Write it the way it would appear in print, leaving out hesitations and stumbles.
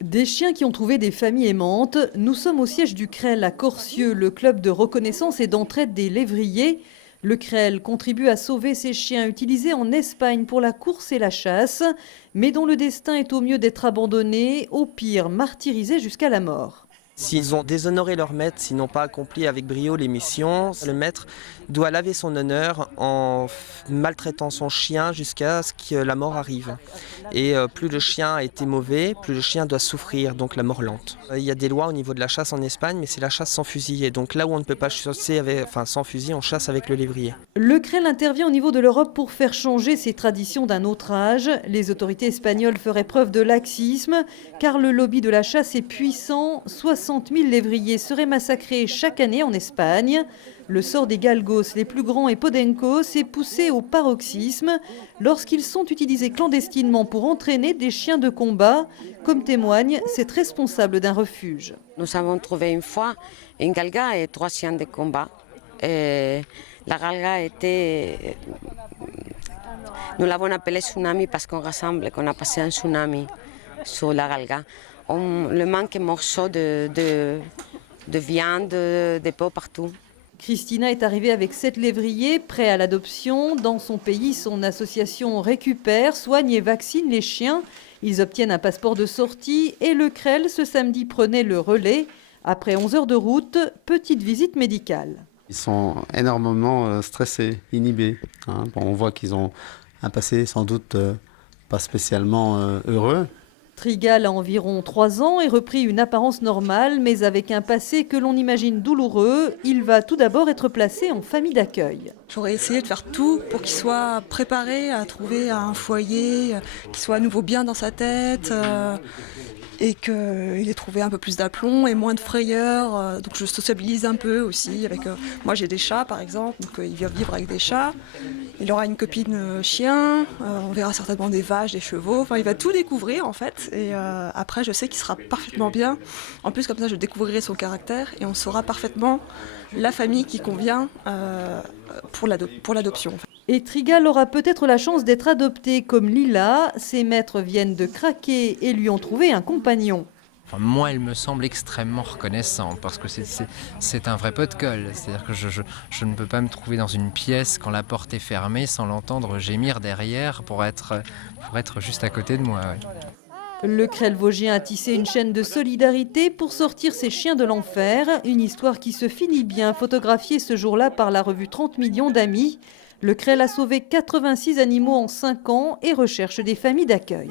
Des chiens qui ont trouvé des familles aimantes. Nous sommes au siège du CREL à Corcieux, le club de reconnaissance et d'entraide des lévriers. Le CREL contribue à sauver ces chiens utilisés en Espagne pour la course et la chasse, mais dont le destin est au mieux d'être abandonné, au pire martyrisés jusqu'à la mort. S'ils ont déshonoré leur maître, s'ils n'ont pas accompli avec brio les missions, le maître doit laver son honneur en maltraitant son chien jusqu'à ce que la mort arrive. Et plus le chien a été mauvais, plus le chien doit souffrir, donc la mort lente. Il y a des lois au niveau de la chasse en Espagne, mais c'est la chasse sans fusil. Et donc là où on ne peut pas chasser sans fusil, on chasse avec le lévrier. Le CREL intervient au niveau de l'Europe pour faire changer ces traditions d'un autre âge. Les autorités espagnoles feraient preuve de laxisme, car le lobby de la chasse est puissant. 60 000 lévriers seraient massacrés chaque année en Espagne. Le sort des galgos, les plus grands et podencos, est poussé au paroxysme lorsqu'ils sont utilisés clandestinement pour entraîner des chiens de combat, comme témoigne cette responsable d'un refuge. Nous avons trouvé une fois une galga et 3 chiens de combat. Et la galga était... Nous l'avons appelée tsunami parce qu'on rassemble, qu'on a passé un tsunami sur la galga. Le manque de morceaux de viande, de peau partout. Christina est arrivée avec 7 lévriers prêts à l'adoption. Dans son pays, son association récupère, soigne et vaccine les chiens. Ils obtiennent un passeport de sortie et le CREL, ce samedi, prenait le relais. Après 11 heures de route, petite visite médicale. Ils sont énormément stressés, inhibés. Bon, on voit qu'ils ont un passé sans doute pas spécialement heureux. Trigal a environ 3 ans et repris une apparence normale, mais avec un passé que l'on imagine douloureux. Il va tout d'abord être placé en famille d'accueil. J'aurais essayé de faire tout pour qu'il soit préparé à trouver un foyer, qu'il soit à nouveau bien dans sa tête et qu'il ait trouvé un peu plus d'aplomb et moins de frayeur. Donc je sociabilise un peu aussi. Moi j'ai des chats par exemple, donc il vient vivre avec des chats. Il aura une copine chien, on verra certainement des vaches, des chevaux. Enfin, il va tout découvrir en fait. Et après, je sais qu'il sera parfaitement bien. En plus, comme ça, je découvrirai son caractère et on saura parfaitement la famille qui convient pour l'adoption. Et Trigal aura peut-être la chance d'être adopté comme Lila. Ses maîtres viennent de craquer et lui ont trouvé un compagnon. Enfin, moi, elle me semble extrêmement reconnaissante parce que c'est un vrai pot de colle. C'est-à-dire que je ne peux pas me trouver dans une pièce quand la porte est fermée sans l'entendre gémir derrière pour être juste à côté de moi. Ouais. Le CREL vosgien a tissé une chaîne de solidarité pour sortir ses chiens de l'enfer. Une histoire qui se finit bien, photographiée ce jour-là par la revue 30 millions d'amis. Le CREL a sauvé 86 animaux en 5 ans et recherche des familles d'accueil.